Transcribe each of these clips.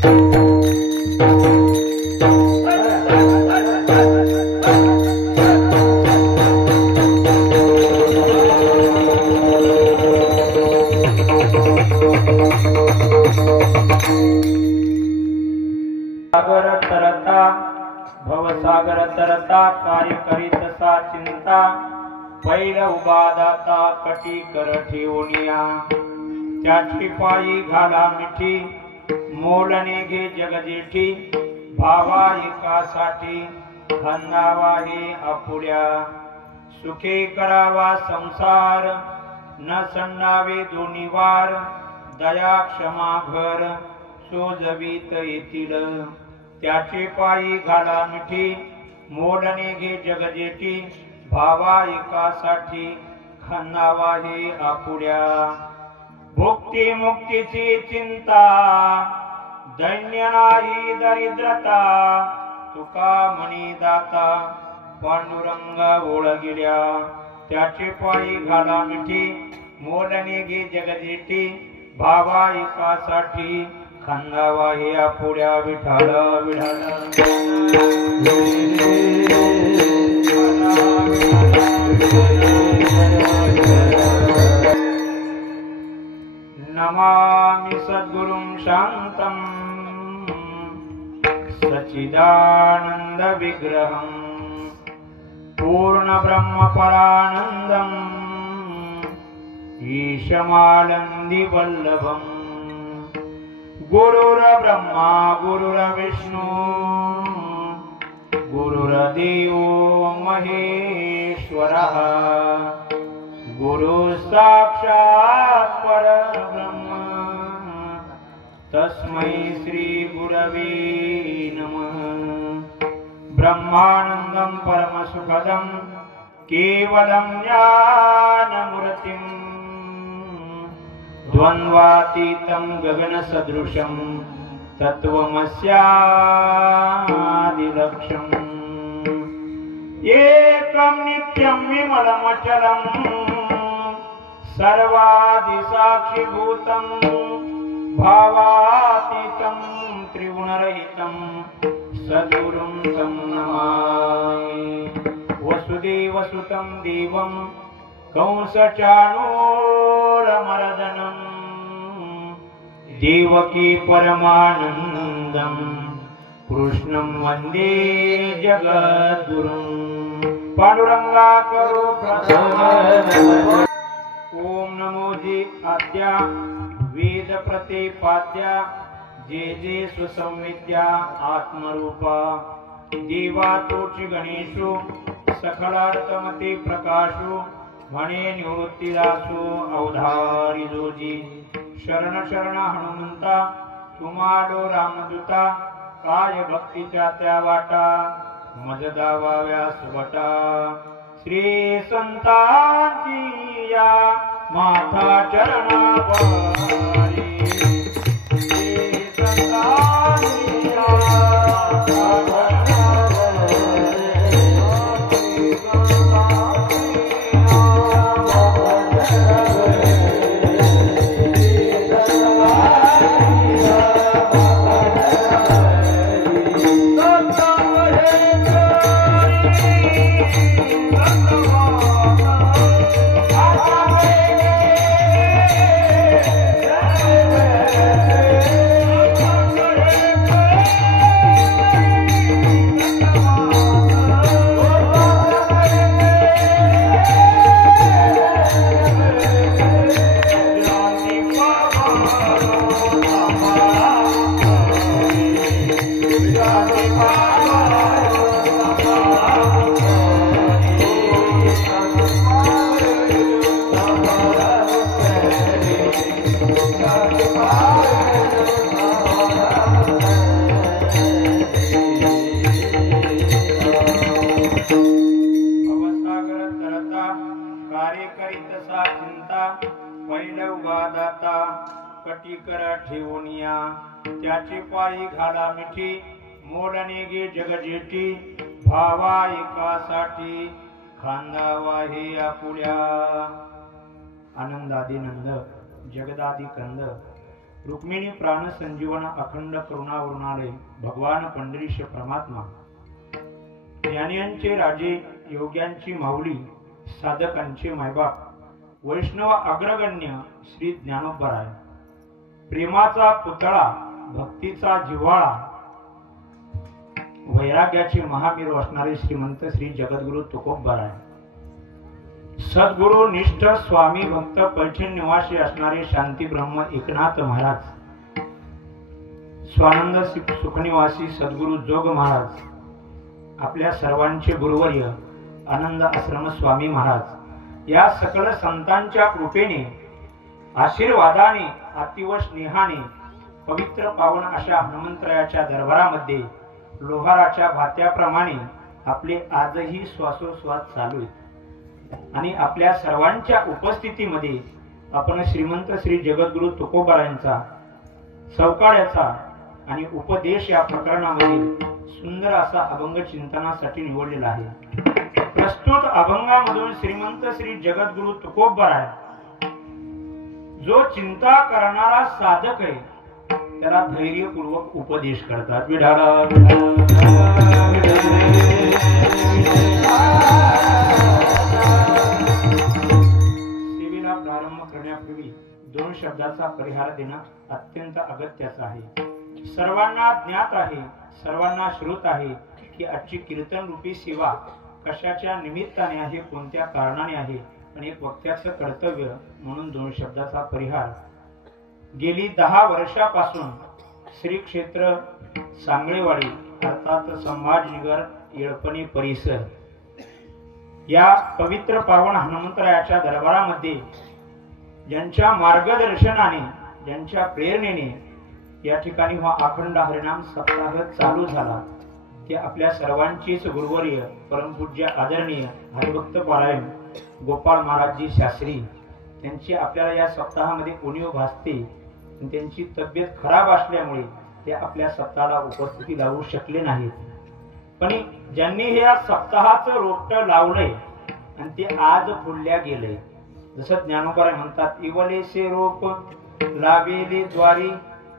सागर तरता भवसागर तरता कार्य करीत सा चिंता पैल उभा दाता कटी कर ठेवूनिया त्याची पायी घाला मिठी मोलने घे जगजेठी भावा एकासाठी खंदावा हे आपुड्या सुखे करावा संसार न संडावे दोन्ही वार दया क्षमा घर सोजवीत येतील त्याचे पायी घाला मिठी मोडणे घे जगजेठी भावा एकासाठी खंदावा हे आपुड्या भुक्ती मुक्तीची चिंता दैन्य नाही दरिद्रता तुका म्हणी दाता पांडुरंग ओळगिल्या त्याचे पायी घाला मिठी मोडणे घे जगजेठी भावा एकासाठी खंदावा हे आपुड्या विठाल विठाल नमामि सद्गुरुं शान्तं सच्चिदानंद विग्रहं पूर्ण ब्रह्म परानंदं ईशमानंदी वल्लभं गुरुर ब्रह्मा गुरुर विष्णु गुरुर्देवो महेश्वरः गुरु साक्षात् परब्रह्म तस्मै श्री गुरवे नमः ब्रह्मानंदं परमसुखदं केवलं ज्ञानमूर्तिं द्वन्द्वातीतं गगनसदृशं तत्त्वमस्यादिलक्ष्यम् एकं नित्यं विमलमचलं सर्वादिसाक्षिभूतं भावातीतं त्रिगुणरहितं सद्गुरुं तं नमामि वसुदेवसुतं देवं कंसचाणूरमर्दनं देवकी परमानन्दं कृष्णं वन्दे जगद्गुरुं पांडुरंगा करो प्रसाद ओम नमो जी आद्या वेद प्रतिपाद्या जे जे सुसंविद्या आत्मरूपा देवा तोची गणेशो सकलार्थमते प्रकाशो म्हणे निवृत्तीदासो अवधारी जोजी शरण शरण हनुमंता तुमाडो रामदूता काय भक्तीच्या त्या वाटा मज दावा व्यास वटा श्री संतांची या माता चरणावारी श्री संतांची या ठेवूनिया त्याची पायी घाला मिठी मोडणे गे जगजेठी भावा एकासाठी खांदावा हे आपुड्या आनंदादी नंद जगदादी कंद रुक्मिणी प्राण संजीवन अखंड करुणावरुणालय भगवान पंढरीश परमात्मा ज्ञानियांचे राजे योग्यांची माऊली साधकांचे मायबाप वैष्णव अग्रगण्य श्री ज्ञानोबराय प्रेमाचा पुतळा भक्तीचा जिव्हाळा वैराग्याचे महावीर असणारे श्रीमंत श्री जगद्गुरु तुकोबराय सद्गुरु निष्ठ स्वामी भक्त पैठण निवासी असणारे शांती ब्रह्म एकनाथ महाराज स्वानंद सुखनिवासी सद्गुरु जोग महाराज आपल्या सर्वांचे गुरुवर्य आनंद आश्रम स्वामी महाराज या सकल संतांच्या कृपेने आशीर्वादाने अतिव स्नेहाने पवित्र पावन अशा हनुमंतरायाच्या दरबारामध्ये लोहाराच्या भात्याप्रमाणे आपले आजही श्वासोश्वास चालू आहेत आणि आपल्या सर्वांच्या उपस्थितीमध्ये आपण श्रीमंत श्री जगद्गुरु तुकोबारायांचा सौकाळ्याचा आणि उपदेश या प्रकरणामध्ये सुंदर असा अभंग चिंतनासाठी निवडलेला आहे। प्रस्तुत अभंगामधून श्रीमंत श्री जगद्गुरु तुकोबराय जो चिंता करणारा साधक आहे त्याला धैर्यपूर्वक उपदेश करतात। विढाला सेवेला प्रारंभ करण्यापूर्वी दोन शब्दाचा परिहार देणं अत्यंत अगत्याचं आहे। सर्वांना ज्ञात आहे, सर्वांना श्रुत आहे की आजची कीर्तन रूपी सेवा कशाच्या निमित्ताने आहे, कोणत्या कारणाने आहे, पण एक वक्त्याचं कर्तव्य म्हणून दोन शब्दाचा परिहार। गेली 10 वर्षापासून श्री क्षेत्र सांगळेवाडी अर्थात संभाजीनगर येळपणी परिसर या पवित्र पावन हनुमंतरायाच्या दरबारामध्ये ज्यांच्या मार्गदर्शनाने ज्यांच्या प्रेरणेने या ठिकाणी हा अखंड हरिनाम सप्ताह चालू झाला ते आपल्या सर्वांचीच गुरुवर्य परमपूज्य आदरणीय हरिभक्त पारायण गोपाळ महाराजजी शास्त्री त्यांची आपल्याला या सप्ताहामध्ये उणीव भासते। त्यांची तब्येत खराब असल्यामुळे ते आपल्या सप्ताहाला उपस्थिती लावू शकले नाहीत, पण ज्यांनी हे या सप्ताहाचं रोपटं लावलंय आणि ते आज फुलल्या गेले। जसं ज्ञानोबराय म्हणतात इवलेसे रोप लावेले द्वारी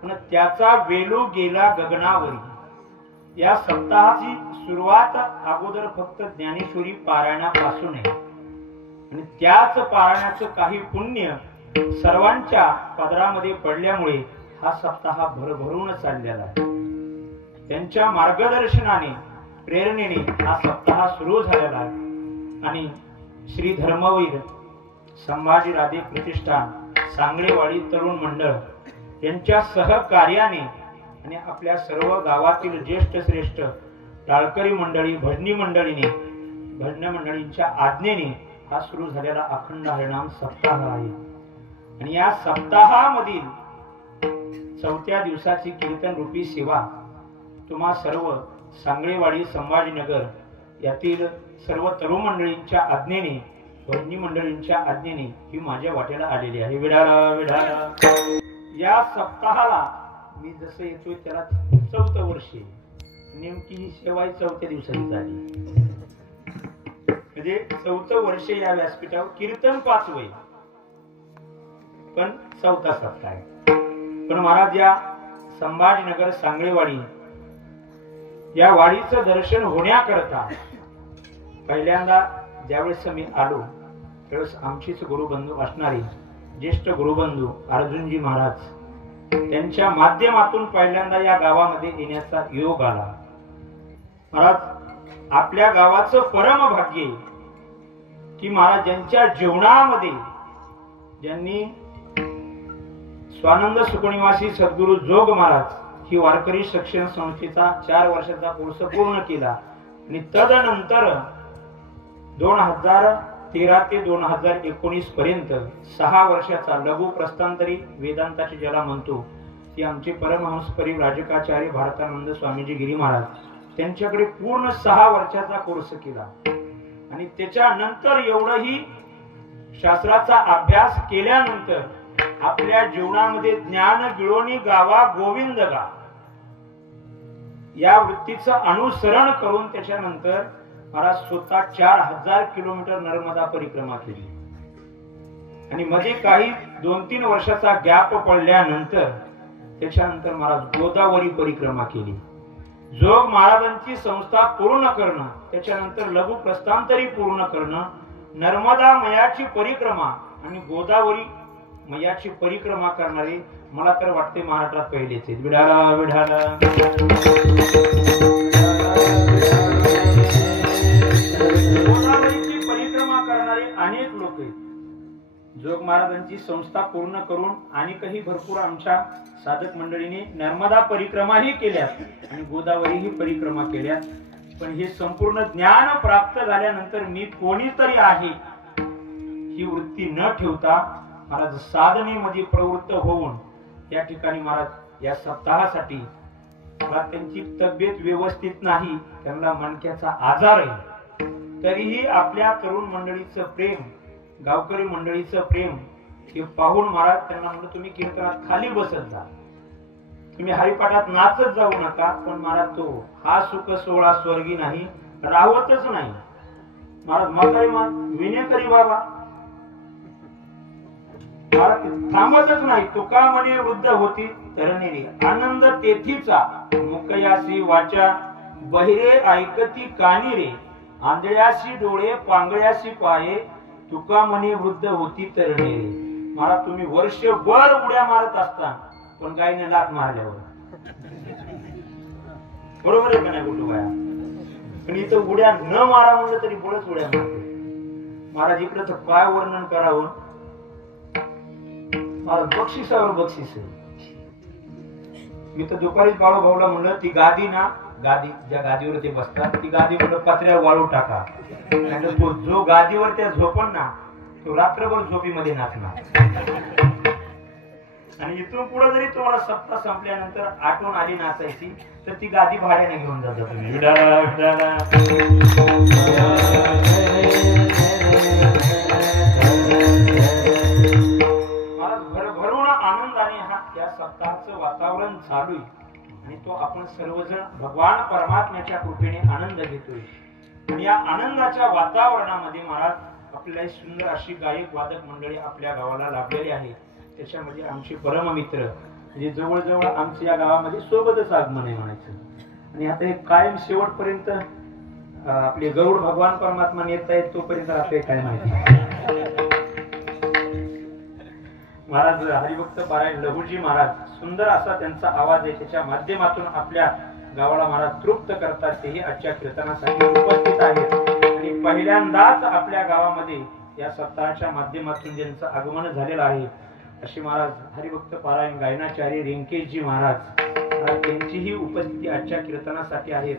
पण त्याचा वेलू गेला गगनावरी। या सप्ताहाची सुरुवात अगोदर फक्त ज्ञानेश्वरी पारायणापासून आहे आणि त्याच पारायणाचं काही पुण्य सर्वांच्या पदरामध्ये पडल्यामुळे हा सप्ताह भरभरून चाललेला आहे। त्यांच्या मार्गदर्शनाने प्रेरणेने हा सप्ताह सुरू झालेला आहे आणि श्री धर्मवीर संभाजीराजे प्रतिष्ठान सांगळेवाडी तरुण मंडळ यांच्या सहकार्याने आणि आपल्या सर्व गावातील ज्येष्ठ श्रेष्ठ टाळकरी मंडळी भजनी मंडळीने भजन मंडळींच्या आज्ञेने हा सुरू झालेला अखंड हरिनाम सप्ताह आहे आणि या सप्ताहामधील 4थ्या दिवसाची कीर्तन रूपी सेवा तुम्हा सर्व सांगळेवाडी संभाजीनगर यातील सर्व तरुण मंडळींच्या आज्ञेने भजनी मंडळींच्या आज्ञेने ही माझ्या वाट्याला आलेली आहे। विडाला विडाला या सप्ताहाला मी जसं येतोय त्याला 4थं वर्ष नेमकी ही सेवा 4थ्या दिवसाची झाली म्हणजे 4थं वर्ष या व्यासपीठावर कीर्तन 5वं पण 4था सप्ताह आहे। पण महाराज या संभाजीनगर सांगळेवाडी या वाडीचं दर्शन होण्याकरता पहिल्यांदा ज्यावेळेस मी आलो त्यावेळेस आमचीच गुरुबंधू असणारे ज्येष्ठ गुरुबंधू अर्जुनजी महाराज त्यांच्या माध्यमातून पहिल्यांदा या गावामध्ये येण्याचा योग आला। महाराज आपल्या गावाचं परम भाग्य की महाराज ज्यांच्या जीवनामध्ये ज्यांनी स्वानंद सुखनिवासी सद्गुरु जोग महाराज ही वारकरी शिक्षण संस्थेचा 4 वर्षाचा कोर्स पूर्ण केला आणि तदनंतर 2013 ते 2019 पर्यंत 6 वर्षाचा लघु प्रस्थांतरी वेदांताची ज्याला म्हणतो ती आमचे परमहंस परिव्राजकाचार्य भारतानंद स्वामीजी गिरी महाराज त्यांच्याकडे पूर्ण 6 वर्षाचा कोर्स केला आणि त्याच्यानंतर एवढंही शास्त्राचा अभ्यास केल्यानंतर आपल्या जीवनामध्ये ज्ञान गिळोनी गावा गोविंद गा या वृत्तीचं अनुसरण करून त्याच्यानंतर महाराज स्वतः 4000 किलोमीटर नर्मदा परिक्रमा केली आणि मध्ये काही 2-3 वर्षाचा गॅप पडल्यानंतर त्याच्यानंतर महाराज गोदावरी परिक्रमा केली. जोग महाराजांची संस्था पूर्ण करणं, त्याच्यानंतर लघु प्रस्थांतरी पूर्ण करणं, नर्मदा मयाची परिक्रमा आणि गोदावरी मयाची परिक्रमा करणारे मला तर वाटते महाराष्ट्रात पहिलेच आहेत. विढाला विढाला गोदावरीची परिक्रमा करणारे अनेक लोक आहेत. जोग महाराजांची संस्था पूर्ण करून आणि काही भरपूर आमच्या साधक मंडळीने नर्मदा परिक्रमाही केल्या आणि गोदावरी ही परिक्रमा केल्या. पण हे संपूर्ण ज्ञान प्राप्त झाल्यानंतर मी कोणीतरी आहे ही वृत्ती न ठेवता महाराज साधनेमध्ये प्रवृत्त होऊन या ठिकाणी महाराज या सप्ताहासाठी मला त्यांची तब्येत व्यवस्थित नाही, त्यांना मणक्याचा आजार आहे, तरीही आपल्या तरुण मंडळीचं प्रेम, गावकरी मंडळीचं प्रेम हे पाहून महाराज त्यांना म्हणलं तुम्ही कीर्तनात खाली बसत जा, तुम्ही हरिपाठात नाचत जाऊ नका. पण महाराज तो हा सुख सोहळा स्वर्गी नाही, राहतच नाही. महाराज म्हातारी विनेकरी बाबा थांबतच नाही. तुका म्हणे वृद्ध होती तरणेरी, आनंद तेथीचा मुकयासी वाचा, बहिरे ऐकती कानी रे, आंधळ्याशी डोळे पांगळ्याशी पाये, तुका म्हणे वृद्ध होती तरणेरी. महाराज तुम्ही वर्षभर उड्या मारत असता पण गायने लात मारल्यावर बरोबर आहे का नाही कुठं बाया? पण इथं उड्या न मारा म्हणलं तरी पुढेच उड्या मारते. महाराज इकडे तर काय वर्णन करावं. महाराज बक्षिसावर बक्षीस आहे. मी तर दुपारीच बाळूभाऊला म्हणलं ती गादी ना, गादी ज्या गादीवर ते बसतात ती गादी म्हणलं पत्र्यावर वाळू टाका, तो जो गादीवर त्या झोपण ना तो रात्रभर झोपीमध्ये नाचणार. आणि इथून पुढे जरी तुम्हाला सप्ताह संपल्यानंतर आठवण आली नाचायची तर ती गादी भाड्याने घेऊन जाता तुम्ही. मला भरभरून आनंदाने हा या सप्ताहाचं वातावरण चालू आहे आणि तो आपण सर्वजण भगवान परमात्म्याच्या कृपेने आनंद घेतोय. आणि या आनंदाच्या वातावरणामध्ये महाराज आपल्याला सुंदर अशी गायक वादक मंडळी आपल्या गावाला लाभलेली आहे. त्याच्यामध्ये आमचे परममित्र म्हणजे जवळजवळ आमच्या या गावामध्ये सोबतच आगमन आहे म्हणायचं. आणि आता एक कायम शेवटपर्यंत आपले गरुड भगवान परमात्मा नेत आहेत तोपर्यंत आपले काय माहिती. महाराज हरिभक्त पारायण लहुजी महाराज सुंदर असा त्यांचा आवाज आहे, त्याच्या माध्यमातून आपल्या गावाला महाराज तृप्त करतात. तेही आजच्या कीर्तनासाठी उपस्थित आहेत आणि पहिल्यांदाच आपल्या गावामध्ये या सप्ताहाच्या माध्यमातून ज्यांचं आगमन झालेलं आहे अशी महाराज हरिभक्त पारायण गायनाचार्य रिंकेशजी महाराज त्यांचीही उपस्थिती आजच्या कीर्तनासाठी आहेत.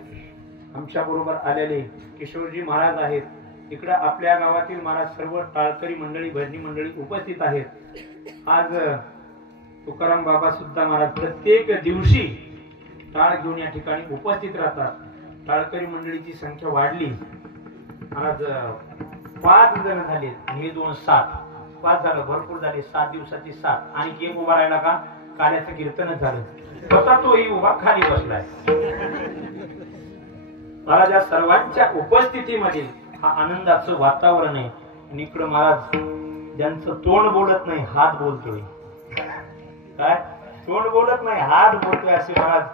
आमच्या बरोबर आलेले किशोरजी महाराज आहेत. इकडे आपल्या गावातील महाराज सर्व टाळकरी मंडळी भजनी मंडळी उपस्थित आहेत. आज तुकाराम बाबा सुद्धा महाराज प्रत्येक दिवशी टाळ घेऊन या ठिकाणी उपस्थित राहतात. टाळकरी मंडळीची संख्या वाढली. महाराज 5 जण झाले आणि 2 7 5 झालं, भरपूर झाले. 7 दिवसाची 7 आणि एक उभा राहिला का काल्याचं कीर्तनच झालं. स्वतः तोही उभा खाली बसलाय. महाराज या सर्वांच्या उपस्थितीमध्ये हा आनंदाचं वातावरण आहे. आणि इकडं महाराज ज्यांचं तोंड बोलत नाही हात बोलतोय. काय तोंड बोलत नाही हात बोलतोय असे महाराज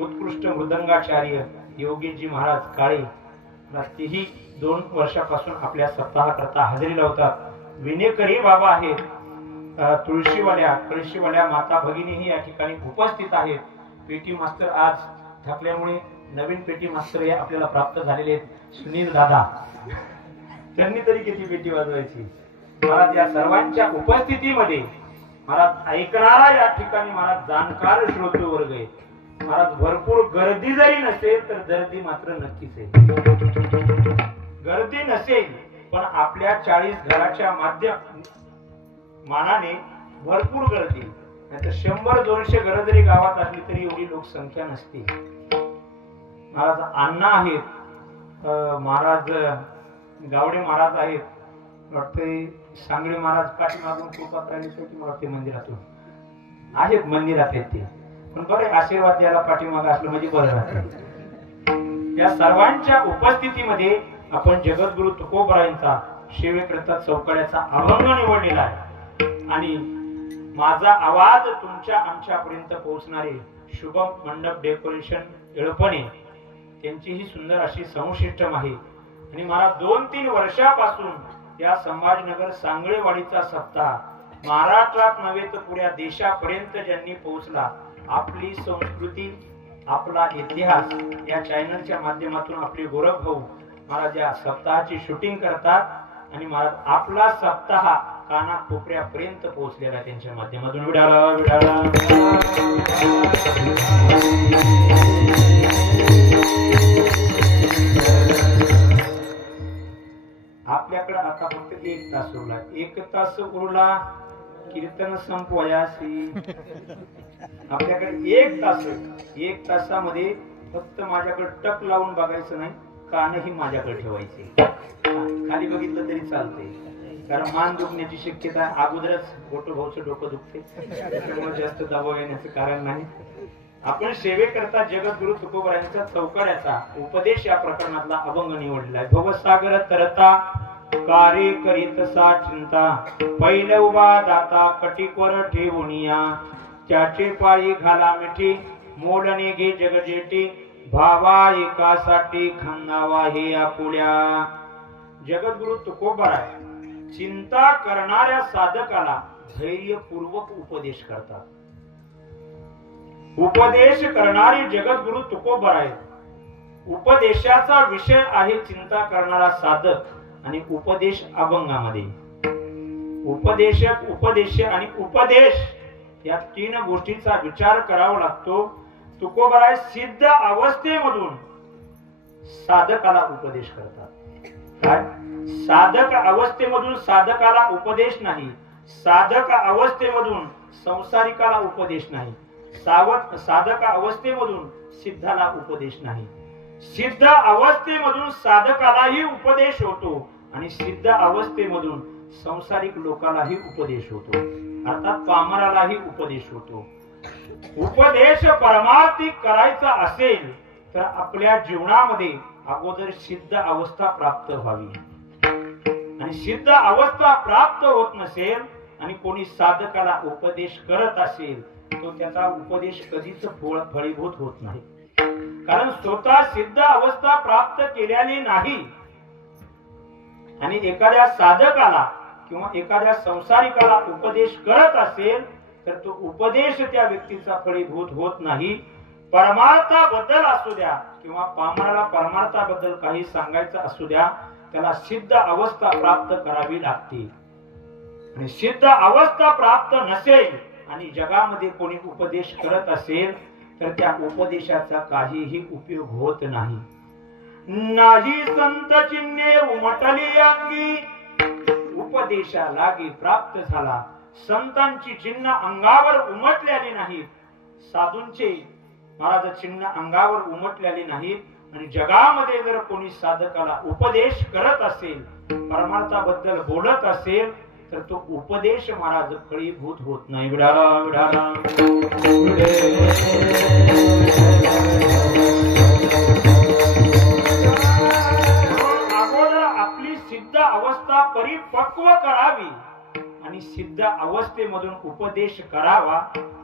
उत्कृष्ट मृदंगाचार्य योगीजी महाराज काळे तेही 2 वर्षापासून आपल्या सप्ताहाकरता हजेरी लावतात. विनेकरी बाबा आहेत. तुळशीवाल्या कळशीवाल्या माता भगिनीही या ठिकाणी उपस्थित आहेत. पेटी मास्तर आज थकल्यामुळे नवीन पेटी मास्तर हे आपल्याला प्राप्त झालेले आहेत. सुनील दादा त्यांनी तरी किती पेटी वाजवायची. महाराज या सर्वांच्या उपस्थितीमध्ये महाराज ऐकणारा या ठिकाणी महाराज जाणकार श्रोते वर्ग आहे. महाराज भरपूर गर्दी जरी नसेल तर गर्दी मात्र नक्कीच आहे. गर्दी नसेल पण आपल्या 40 घराच्या मानाने भरपूर गर्दी. नाहीतर 100-200 घर जरी गावात असली तरी एवढी लोकसंख्या नसते. महाराज अण्णा आहेत. महाराज गावडे महाराज आहेत. वाटते सांगळे महाराज पाठीमागून कृपात राहिले की वाटते मंदिरातून आहेत. मंदिरात आहेत ते पण बरे आशीर्वाद द्यायला पाठीमाग असलं म्हणजे बरं राहते. या सर्वांच्या उपस्थितीमध्ये आपण जगद्गुरु तुकोबरायांचा सेवेकरता चौकड्याचा अभंग निवडलेला आहे. आणि माझा आवाज तुमच्या आमच्यापर्यंत पोहोचणारे शुभम मंडप डेकोरेशन एळपणे त्यांची ही सुंदर अशी संशिष्टम आहे. आणि मला 2-3 वर्षापासून या संभाजीनगर सांगळेवाडीचा सप्ताह महाराष्ट्रात नव्हे तर पुऱ्या देशापर्यंत ज्यांनी पोहोचला, आपली संस्कृती आपला इतिहास या चॅनलच्या माध्यमातून आपले गोरख भाऊ महाराज या सप्ताहाची शूटिंग करतात आणि महाराज आपला सप्ताह कानाकोपऱ्यापर्यंत पोहोचलेला त्यांच्या माध्यमातून. विडाला विडाला आपल्याकडे आता फक्त 1 तास उरला. 1 तास उरला कीर्तन संपवायासी. आपल्याकडे 1 तास. 1 तासामध्ये फक्त माझ्याकडे टक लावून बघायचं नाही, कानही माझ्याकडे ठेवायचे. खाली बघितलं तरी चालते, कारण मान दुखण्याची शक्यता अगोदरच गोटोभाऊचं डोकं दुखते, त्याच्यामुळे जास्त दबाव येण्याचं कारण नाही. आपण सेवेकरता जगद्गुरु तुकोबरायांचा चौकड्याचा उपदेश या प्रकरणातला अभंग निवडलेला आहे. भवसागर तरता कार्य करीत सा चिंता, पहिलं उभा दाता कटिकवर ठेवूनिया, त्याचे पायी घाला मिठी मोलने घे जगजेटी, भावा एकासाठी खंदावा हे आपुल्या. जगद्गुरु तुकोबराय चिंता करणाऱ्या साधकाला धैर्यपूर्वक उपदेश करतात. उपदेश करणारे जगद्गुरु तुकोबराय. उपदेशाचा विषय आहे चिंता करणारा साधक आणि उपदेश अभंगामध्ये. उपदेशक, उपदेश आणि उपदेश या 3 गोष्टीचा विचार करावा लागतो. तुकोबराय सिद्ध अवस्थेमधून साधकाला उपदेश करतात. काय? साधक अवस्थेमधून साधकाला उपदेश नाही, साधक अवस्थेमधून संसारिकाला उपदेश नाही, साधक अवस्थेमधून सिद्धाला उपदेश नाही. सिद्ध अवस्थेमधून साधकालाही उपदेश होतो आणि सिद्ध अवस्थेमधून संसारिक लोकांनाही उपदेश होतो, अर्थात पामरालाही उपदेश होतो. उपदेश परमार्थिक करायचा असेल तर आपल्या जीवनामध्ये अगोदर सिद्ध अवस्था प्राप्त व्हावी. आणि सिद्ध अवस्था प्राप्त होत नसेल आणि कोणी साधकाला उपदेश करत असेल तो त्याचा उपदेश कधीच फळीभूत होत नाही, कारण स्वतः सिद्ध अवस्था प्राप्त केलेली नाही. आणि एखाद्या साधकाला किंवा एखाद्या संसारिकाला उपदेश करत असेल तर तो उपदेश त्या व्यक्तीचा फळीभूत होत नाही. परमार्थाबद्दल असू द्या किंवा पामराला परमार्थाबद्दल काही सांगायचं असू द्या, त्याला सिद्ध अवस्था प्राप्त करावी लागते. आणि सिद्ध अवस्था प्राप्त नसेल आणि जगामध्ये कोणी उपदेश करत असेल तर त्या उपदेशाचा काहीही उपयोग होत नाही. नाही संत चिन्हे उमटली अंगी, उपदेशा लागी प्राप्त झाला. संतांची चिन्ह अंगावर उमटलेली नाहीत, साधूंचे महाराज चिन्ह अंगावर उमटलेली नाहीत. आणि जगामध्ये जर कोणी साधकाला उपदेश करत असेल, परमार्थाबद्दल बोलत असेल तर तो उपदेश महाराज फळीभूत होत नाही. विडाला विडाला अगोदर आपली सिद्ध अवस्था परिपक्व करावी आणि सिद्ध अवस्थेमधून उपदेश करावा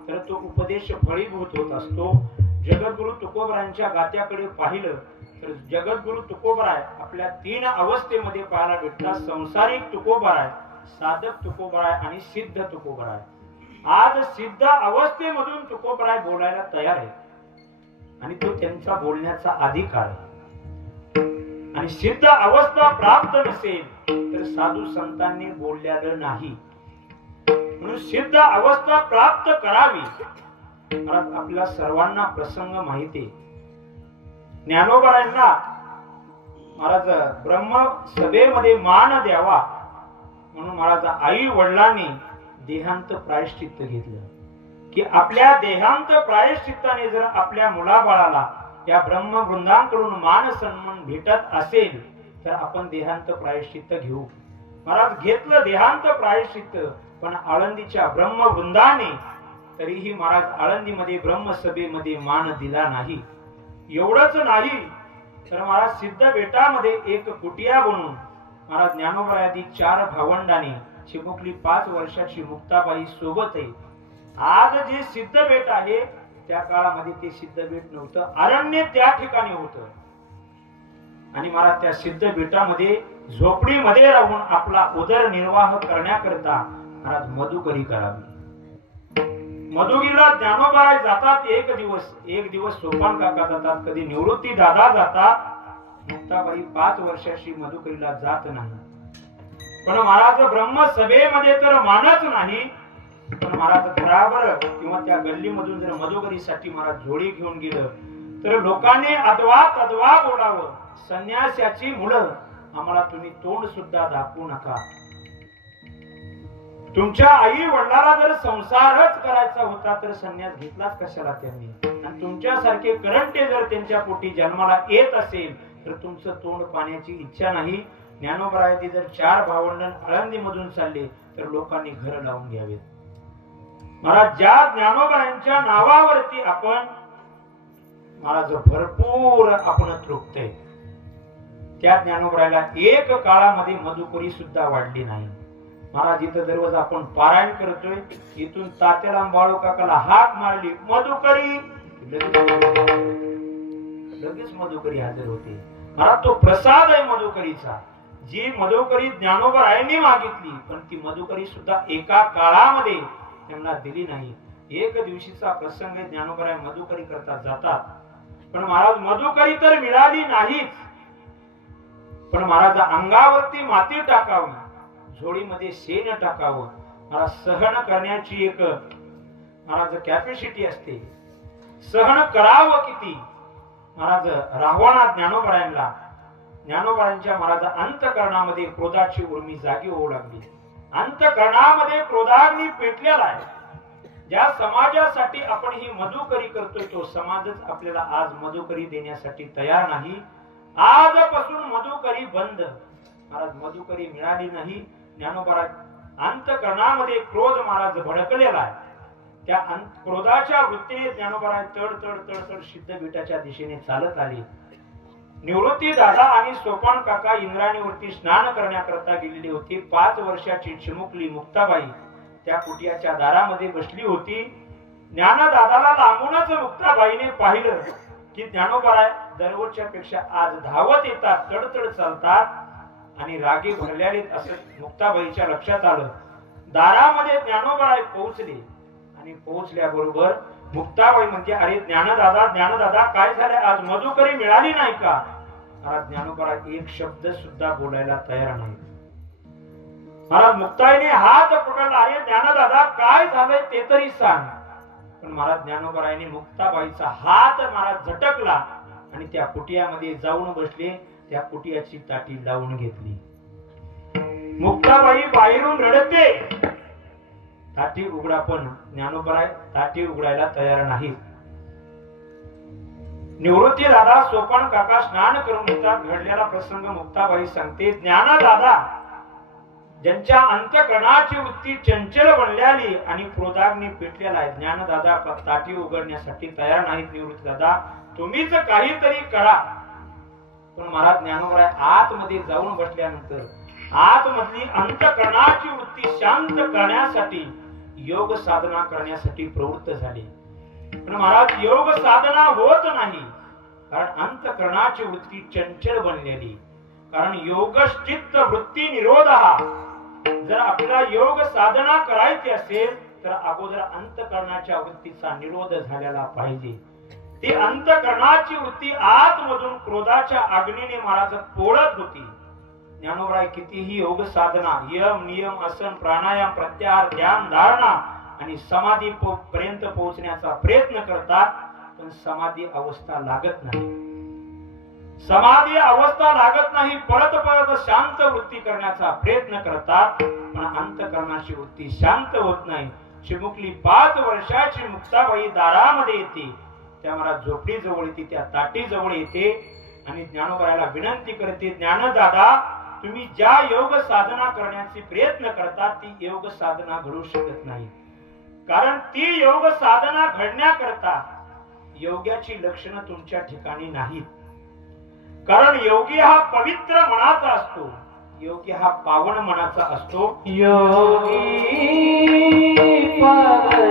तर तो उपदेश फळीभूत होत असतो. जगद्गुरु तुकोबरायांच्या गात्याकडे पाहिलं तर जगद्गुरु तुकोबराय आपल्या 3 अवस्थेमध्ये पाहायला भेटतात. संसारिक तुकोबराय, साधक तुकोबराय आणि सिद्ध तुकोबराय. आज सिद्ध अवस्थेमधून तुकोबराय बोलायला तयार आहे आणि तो त्यांचा बोलण्याचा अधिकार आहे. आणि सिद्ध अवस्था प्राप्त नसेल तर साधू संतांनी बोललेलं नाही. म्हणून सिद्ध अवस्था प्राप्त करावी. आपल्या सर्वांना प्रसंग माहिती आहे. ज्ञानोबरायांना महाराज ब्रह्म सभेमध्ये मान द्यावा म्हणून महाराज आई वडिलांनी देहांत प्रायश्चित्त घेतलं की आपल्या देहांत प्रायश्चित्ताने जर आपल्या मुलाबाळाला या ब्रह्मवृंदांकडून मान सन्मान भेटत असेल तर आपण देहांत प्रायश्चित्त घेऊ. महाराज घेतलं देहांत प्रायश्चित्त, पण आळंदीच्या ब्रह्मवृंदाने तरीही महाराज आळंदीमध्ये ब्रह्मसभेमध्ये मान दिला नाही. एवढंच नाही तर महाराज सिद्ध बेटामध्ये एक कुटिया बनवून महाराज ज्ञानोबरायादी 4 भावंडांनी चिमुकली 5 वर्षाची मुक्ताबाई सोबत आहे. आज जे सिद्ध बेट आहे त्या काळामध्ये ते सिद्ध बेट नव्हतं, अरण्य त्या ठिकाणी होतं. आणि मला त्या सिद्ध बेटामध्ये झोपडीमध्ये राहून आपला उदरनिर्वाह करण्याकरता महाराज मधुकरी करावी. मधुगिरीला ज्ञानोबा जातात एक दिवस सोपान काका जातात, कधी निवृत्ती दादा जातात. मुक्ताबाई 5 वर्षाची मधुकरीला जात नाही. पण महाराज ब्रह्मसभेमध्ये तर मानच नाही, पण महाराज घरावर किंवा त्या गल्लीमधून जर मधुकरीसाठी महाराज जोडी घेऊन गेलं तर लोकांनी अद्वा तद्वा बोलावं, संन्यासाची मुलं आम्हाला तुम्ही तोंड सुद्धा दाखवू नका. तुमच्या आई वडिलाला जर संसारच करायचा होता तर संन्यास घेतलाच कशाला त्यांनी. आणि तुमच्यासारखे करंटे जर त्यांच्या पोटी जन्माला येत असेल तर तुमचं तोंड पाण्याची इच्छा नाही. ज्ञानोबरायती जर 4 भावंड आळंदी मधून चालले तर लोकांनी घर लावून घ्यावेत. महाराज ज्या ज्ञानोबरायांच्या नावावरती आपण महाराज भरपूर आपण तृप्त, त्या ज्ञानोबरायला एक काळामध्ये मधुकरी सुद्धा वाढली नाही. महाराज इथं दररोज आपण पारायण करतोय, इथून तात्याला बाळू काकाला हाक मारली मधुकरी, लगेच मधुकरी हजर होते. महाराज तो प्रसाद आहे मधुकरीचा. जी मधुकरी ज्ञानोबरायांनी मागितली पण ती मधुकरी सुद्धा एका काळामध्ये त्यांना दिली नाही. एक दिवशीचा प्रसंग आहे, ज्ञानोबराय मधुकरी करता जातात, पण महाराज मधुकरी तर मिळाली नाहीच. पण महाराज अंगावरती माती टाकावी, झोळीमध्ये शेण टाकावं, मला सहन करण्याची एक महाराज कॅपॅसिटी असते. सहन करावं किती. महाराज राहवाना ज्ञानोबरायांच्या महाराज अंतकरणामध्ये क्रोधाची उर्मी जागी होऊ लागली. अंतकरणामध्ये क्रोधाग्नी पेटलेला आहे. ज्या समाजासाठी आपण ही मधुकरी करतोय तो समाजच आपल्याला आज मधुकरी देण्यासाठी तयार नाही. आजपासून मधुकरी बंद. महाराज मधुकरी मिळाली नाही. ज्ञानोबा अंतकरणामध्ये क्रोध महाराज भडकलेला आहे. त्या क्रोधाच्या वृत्तीने ज्ञानोबा तड तड तड तड सिद्ध बेटाच्या दिशेने चालत आले. निवृत्ती दादा आणि सोपान काका इंद्राणीवरती स्नान करण्याकरता गेलेली होती. 5 वर्षाची चिमुकली मुक्ताबाई त्या कुटियाच्या दारामध्ये बसली होती. ज्ञानदादाला लांबूनच मुक्ताबाईने पाहिलं की ज्ञानोबा दररोजच्या पेक्षा आज धावत येतात, तडतड चालतात आणि रागे भरलेले असं मुक्ताबाईच्या लक्षात आलं. दारामध्ये ज्ञानोबा पोहोचले आणि पोहोचल्याबरोबर मुक्ताबाई म्हणते, अरे ज्ञानदादा काय झालं, आज मधुकरी मिळाली नाही का? महाराज ज्ञानोबा एक शब्द सुद्धा बोलायला तयार नाही. महाराज मुक्ताईने हात पकडला, अरे ज्ञानदादा काय झालंय ते तरी सांग. पण महाराज ज्ञानोबरायांनी मुक्ताबाईचा हात महाराज झटकला आणि त्या कुटियामध्ये जाऊन बसले. त्या कुटियाची ताटी लावून घेतली. मुक्ताबाई बाहेरून रडते, ताटी उघडा, पण ज्ञानोबराय ताटी उघडायला तयार नाही. निवृत्ती दादा सोपान काका स्नान करून येतात. घडलेला प्रसंग मुक्ताबाई सांगते. ज्ञानदादा ज्यांच्या अंतकरणाची वृत्ती चंचल बनलेली आणि क्रोधाग्नी पेटलेला आहे, ज्ञानदादा ताटी उघडण्यासाठी तयार नाहीत. निवृत्ती दादा तुम्हीच काहीतरी करा. पण महाराज ज्ञानोबराय आतमध्ये जाऊन बसल्यानंतर आतमधली अंतकरणाची वृत्ती शांत करण्यासाठी योग साधना करण्यासाठी प्रवृत्त झाले. पण महाराज योग साधना होत नाही, कारण अंतकरणाची वृत्ती चंचल बनलेली. कारण योगश्चित्त वृत्ती निरोध हा. जर आपल्याला योग साधना करायची असेल तर अगोदर अंतकरणाच्या वृत्तीचा निरोध झालेला पाहिजे. ती अंतकरणाची वृत्ती आतमधून क्रोधाच्या अग्नीने महाराज पोळत होती. ज्ञानोबराय कितीही योग साधना, यम नियम आसन प्राणायाम प्रत्याहार ध्यान धारणा आणि समाधी पर्यंत पोहोचण्याचा प्रयत्न करतात, पण समाधी अवस्था लागत नाही. समाधी अवस्था लागत नाही. परत परत शांत वृत्ती करण्याचा प्रयत्न करतात, पण अंतकरणाची वृत्ती शांत होत नाही. चिमुकली 5 वर्षाची मुक्ताबाई दारामध्ये येते. त्या मला झोपडी जवळ येते, त्या ताटी जवळ येते आणि ज्ञानोबरायला विनंती करते, ज्ञानदादा तुम्ही ज्या योग साधना करण्याचे प्रयत्न करतात ती योग साधना घडू शकत नाही. कारण ती योग साधना घडण्याकरता योग्याची लक्षणं तुमच्या ठिकाणी नाहीत. कारण योगी हा पवित्र मनाचा असतो. योगी हा पावन मनाचा असतो. योगी पावन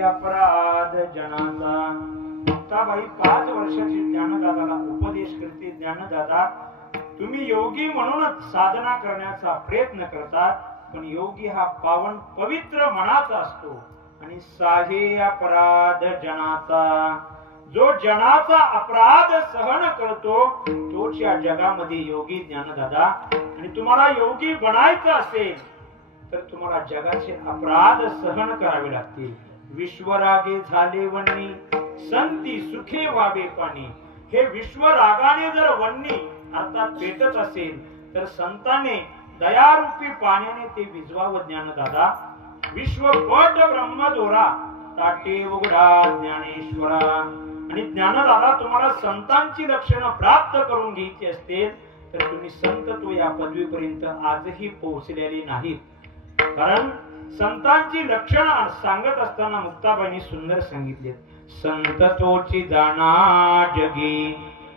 अपराध जनाचा. मुक्ताबाई 5 वर्षाची ज्ञानदादाला उपदेश करते. ज्ञानदादा, तुम्ही योगी म्हणूनच साधना करण्याचा प्रयत्न करतात, पण योगी हा पावन पवित्र मनाचा असतो. आणि साहे अपराध जनाचा, जो जनाचा अपराध सहन करतो तोच या जगामध्ये योगी. ज्ञानदादा, आणि तुम्हाला योगी बनायचं असेल तर तुम्हाला जगाचे अपराध सहन करावे लागतील. विश्वरागे झाले वन्नी, संती सुखे व्हावे पाणी. हे विश्वरागाने जर वन्नी अर्थात पेटत असेल तर संताने दयारूपी पाण्याने ते विझवावं. ज्ञानदादा, विश्वपट ब्रह्मदोरा ताटे उघडा ज्ञानेश्वरा. आणि ज्ञानदादा, तुम्हाला संतांची लक्षणं प्राप्त करून घ्यायची असतील तर तुम्ही संतत्व या पदवीपर्यंत आजही पोहोचलेले नाहीत. कारण संतांची लक्षणं सांगत असताना मुक्ताबाईंनी सुंदर सांगितले. संततोची जाणा जगी,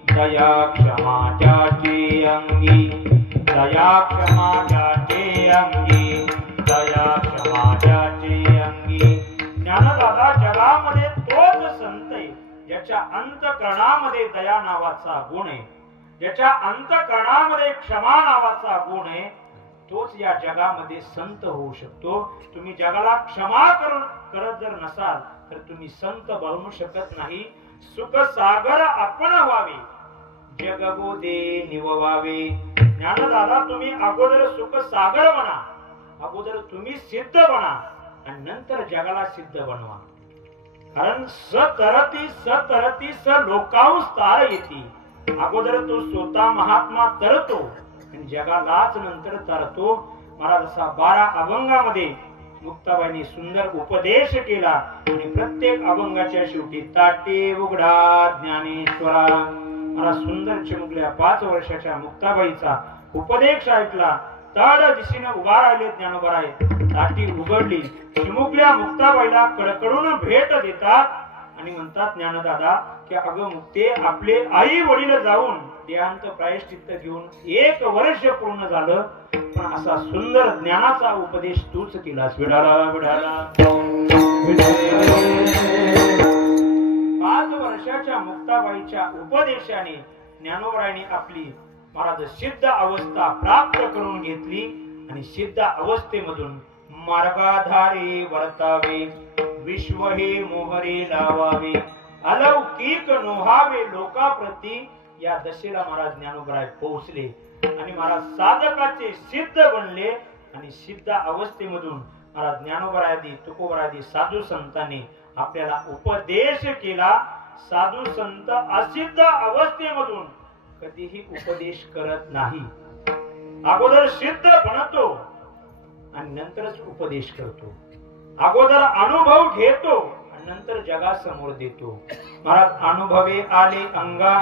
दया क्षमा ज्याचे अंगी. दया क्षमा ज्याचे अंगी, दया क्षमा ज्याचे अंगी. ज्ञानदादा, जगामध्ये तोच संत आहे ज्याच्या अंतकरणामध्ये दया नावाचा गुण आहे, ज्याच्या अंतकरणामध्ये क्षमा नावाचा गुण आहे. तोच या जगामध्ये संत होऊ शकतो. तुम्ही जगाला क्षमा करत जर नसाल तर तुम्ही संत बनू शकत नाही. सुख सागर आपण व्हावे, जग गोदे निववावे. ज्ञानदादा, तुम्ही अगोदर सुख सागर बना, अगोदर तुम्ही सिद्ध बना आणि नंतर जगाला सिद्ध बनवा. कारण सतरती स लोकांस तार येते. अगोदर तो स्वतः महात्मा तरतो आणि जगालाच नंतर तरतो. मला जसा 12 अभंगामध्ये मुक्ताबाईंनी सुंदर उपदेश केला आणि प्रत्येक अभंगाच्या शेवटी ताटे उघडा ज्ञानेश्वरा. मला सुंदर चिमुकल्या 5 वर्षाच्या मुक्ताबाईचा उपदेश ऐकला तड दिशेने उभा राहिले ज्ञानोबराय. ताटी उघडली. चिमुकल्या मुक्ताबाईला कडकडून भेट देतात आणि म्हणतात ज्ञानदादा की अगं मुक्ते, आपले आई वडील जाऊन देहांत प्रायश्चित्त घेऊन 1 वर्ष पूर्ण झालं, पण असा सुंदर ज्ञानाचा उपदेश तूच केलास विडाला विडाला. 5 वर्षाच्या मुक्ताबाईच्या उपदेशाने ज्ञानोबरायांनी आपली महाराज सिद्ध अवस्था प्राप्त करून घेतली आणि सिद्ध अवस्थेमधून मार्गाधारे वर्तावे, विश्व हे मोहरे लावावे, अलौकिक नोहावे लोकाप्रती, या दशेला महाराज ज्ञानोबराय पोहोचले आणि महाराज साधकाचे सिद्ध बनले. आणि सिद्ध अवस्थेमधून महाराज ज्ञानोबरायादी तुकोबरायादी साधू संतांनी आपल्याला उपदेश केला. साधू संत असिद्ध अवस्थेमधून कधीही उपदेश करत नाही. अगोदर सिद्ध बनतो आणि नंतरच उपदेश करतो. अगोदर अनुभव घेतो आणि नंतर जगासमोर देतो. महाराज अनुभवे आले अंगा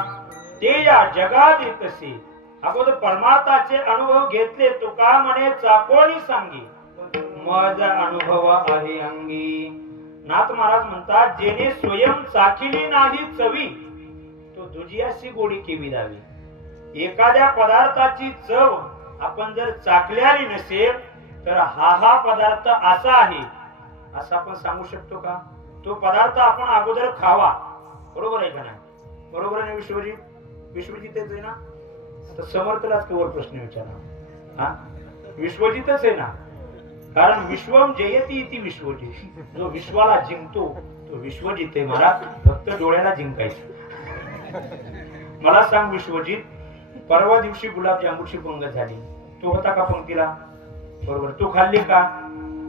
ते या जगात येतसे. अगोदर परमार्थाचे अनुभव घेतले, तो का म्हणे चाकोळी सांगी, माझा अनुभव आहे अंगी. नाथ महाराज म्हणतात, जेने स्वयं चाखिली नाही चवी, तो दुजियासी गोडी केवी दावी. एखाद्या पदार्थाची चव आपण जर चाखलेली नसेल तर हा पदार्थ असा आहे असं आपण सांगू शकतो का? तो पदार्थ आपण अगोदर खावा. बरोबर आहे का नाही? बरोबर आहे विश्वजित? विश्वजितच आहे ना? आता समर्थलाच कवर प्रश्न विचारा. विश्वजितच आहे ना? कारण विश्वम जयती इति विश्वजित. जो विश्वाला जिंकतो तो विश्वजित आहे. मला फक्त डोळ्याला जिंकायचं. मला सांग विश्वजित, परवा दिवशी गुलाबजामुनची पंगत झाली, तो होता का पंक्तीला? बरोबर. तू खाल्ली का?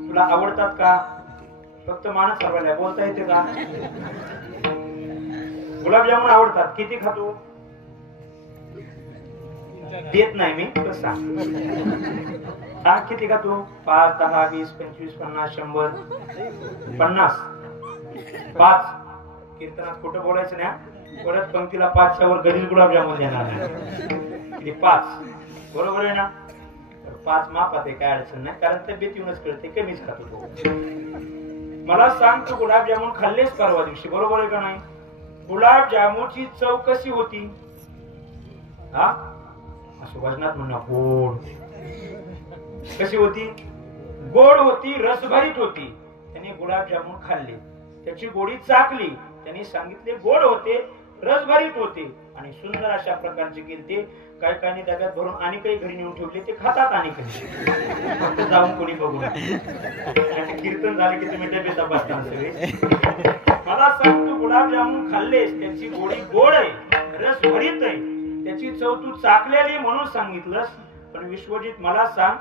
तुला आवडतात का? फक्त मानस हरवायला बोलता येते का? गुलाबजामुन आवडतात, किती खातो? देत नाही मी, तर सांग. हा किती खातो? 5, 10, 20, 25, 50, 100, 50. 5. कीर्तनात खोटं बोलायचं नाही. परत पंक्तीला 5च्या वर घरीच गुलाबजामुन देणार नाही. 5. बरोबर आहे ना? 5 मापात आहे, काय अडचण नाही. कारण तब्येत येऊनच कळते कमीच खातो तो. मला सांग, तू गुलाबजामुन खाल्लेस परवा दिवशी, बरोबर आहे का नाही? गुलाबजामुनची चव कशी होती? हा असं वजनात म्हणणं गोड. कशी होती? गोड होती, रसभरीत होती. त्याने गुलाबजामुन खाल्ले, त्याची गोडी चाकली. त्यांनी सांगितले गोड होते, रसभरीत होते आणि सुंदर अशा प्रकारचे केले. काही काही डब्यात भरून आणि काही घरी नेऊन ठेवले, ते खातात आणि काही जाऊन कोणी बघू. कीर्तन झाले की तुम्ही डबे तपासता सगळे. मला सांग, तू गुलाबजामुन खाल्लेस, त्याची गोडी गोड आहे, रसभरीत आहे, त्याची चव तू चाकलेली म्हणून सांगितलंस. पण विश्वजित मला सांग,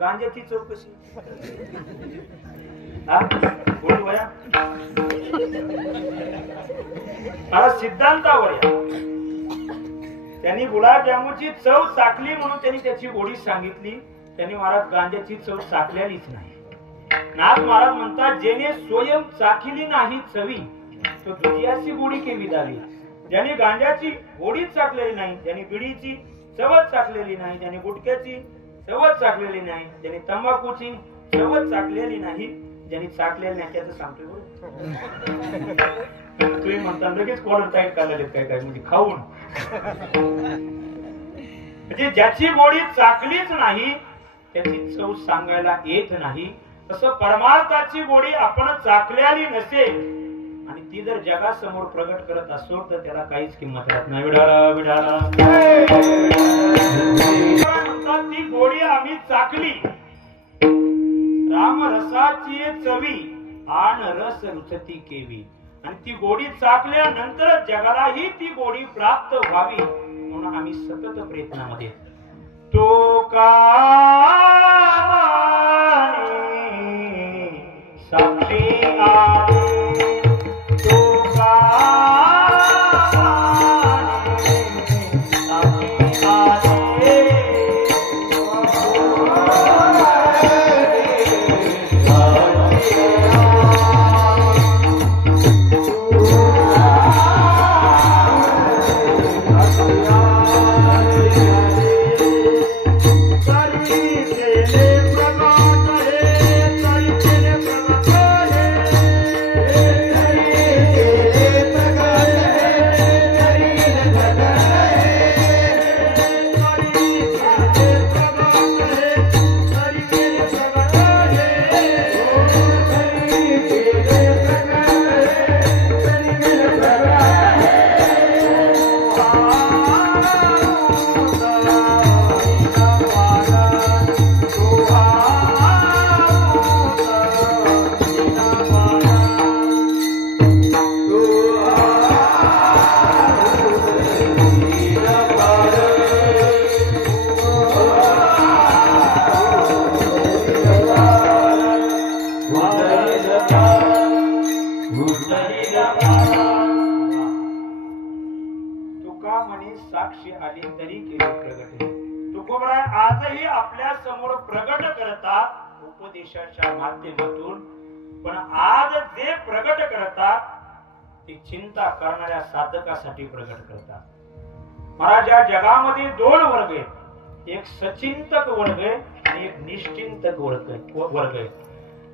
गांजाची चव कशी? बोल बया. मला सिद्धांतावर या. त्यांनी गुलाबजामुनची चव चाकली म्हणून त्यांनी त्याची गोडी सांगितली. त्यांनी महाराज गांजाची चव चाकलेलीच नाही. नाथ महाराज म्हणतात, जेने स्वयं चाखिली नाही चवी, तो दुजियासी गोडी केवी दावी. ज्याने गांजाची गोडीच चाकलेली नाही, ज्याने बिडीची चवच चाकलेली नाही, ज्याने गुटख्याची चवच चाकलेली नाही, ज्याने तंबाखूची चवच चाकलेली नाही, ज्याने चाकलेली नाही, त्याचं सांगतोय. तुम्ही म्हणता लगेच कॉलर टाईट करायला काय काय म्हणजे खाऊन. म्हणजे ज्याची गोडी चाकलीच नाही त्याची चव सांगायला येत नाही. तसं परमार्थाची गोडी आपण चाकलेली नसेल आणि ती जर जगासमोर प्रगट करत असो तर त्याला काहीच किंमत राहत नाही. विडाला विडाला ती गोडी आम्ही चाकली, रामरसाची चवी आण रस रुचती केवी. आणि ती गोडी चाकल्यानंतर जगालाही ती गोडी प्राप्त व्हावी म्हणून आम्ही सतत प्रयत्नामध्ये. तो का साक्षी आले, तो का साक्षी आले. Yeah. उपदेशाच्या माध्यमातून, पण आज जे प्रगट करतात ते चिंता करणाऱ्या साधकासाठी प्रगट करतात। महाराज, या जगामध्ये दोन वर्ग आहेत, एक सचिंतक वर्ग आहे आणि एक निश्चिंतक वर्ग आहे।